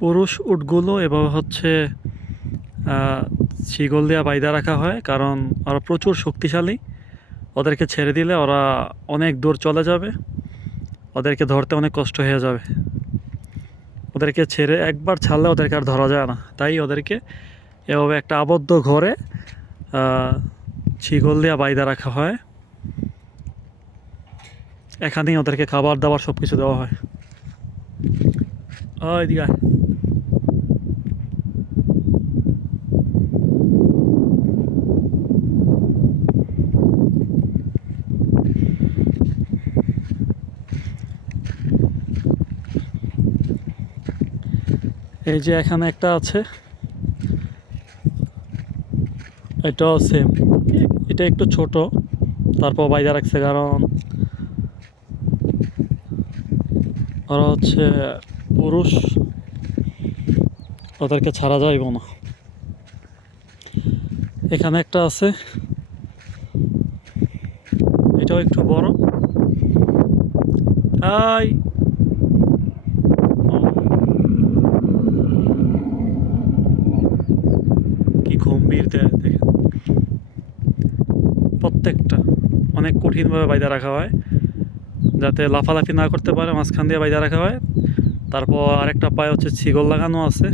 পুরুষ উটগুলো এভাবে হচ্ছে শিকল দিয়ে বাইধা রাখা হয়, কারণ ওরা প্রচুর শক্তিশালী। ওদেরকে ছেড়ে দিলে ওরা অনেক দূর চলে যাবে, ওদেরকে ধরতে অনেক কষ্ট হয়ে যাবে। ওদেরকে ছেড়ে একবার ছাড়লে ওদেরকে আর ধরা যায় না, তাই ওদেরকে এভাবে একটা আবদ্ধ ঘরে শিকল দিয়ে বাইধা রাখা হয়। এখানেই ওদেরকে খাবার দাবার সব কিছু দেওয়া হয়। এদিকে আয়। এই যে এখানে একটা আছে, এটাও সেম। এটা একটু ছোট, তারপর বাইরে রাখছে কারণ ওরা হচ্ছে পুরুষ, ওদেরকে ছাড়া যাইব না। এখানে একটা আছে, এটাও একটু বড়। আই কি গম্ভীর দেখেন। প্রত্যেকটা অনেক কঠিনভাবে বাইধা রাখা হয়, যাতে লাফালাফি না করতে পারে, মাঝখান দিয়ে বাইধা রাখা হয়। তারপর আরেকটা পায়ে হচ্ছে ছিগল লাগানো আছে।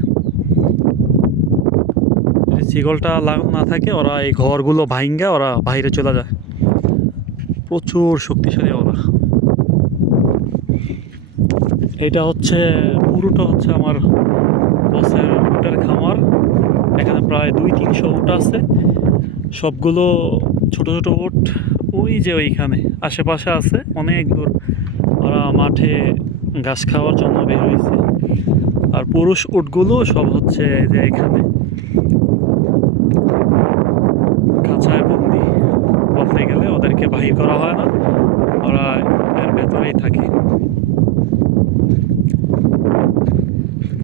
যদি ছিগলটা লাগানো না থাকে, ওরা এই ঘরগুলো ভাঙ্গা ওরা বাইরে চলে যায়। প্রচুর শক্তিশালী ওরা। এটা হচ্ছে পুরোটা হচ্ছে আমার বসের উটের খামার। এখানে প্রায় 200-300 উট আছে। সবগুলো ছোট ছোট উট ওই যে ওইখানে আশেপাশে আছে, অনেক দূর। ওরা মাঠে ঘাস খাওয়ার জন্য বের হয়েছে। আর পুরুষ উটগুলো সব হচ্ছে এই যে এখানে খাঁচায় বন্দি। বলতে গেলে ওদেরকে বাহির করা হয় না, ওরা এর ভেতরেই থাকে।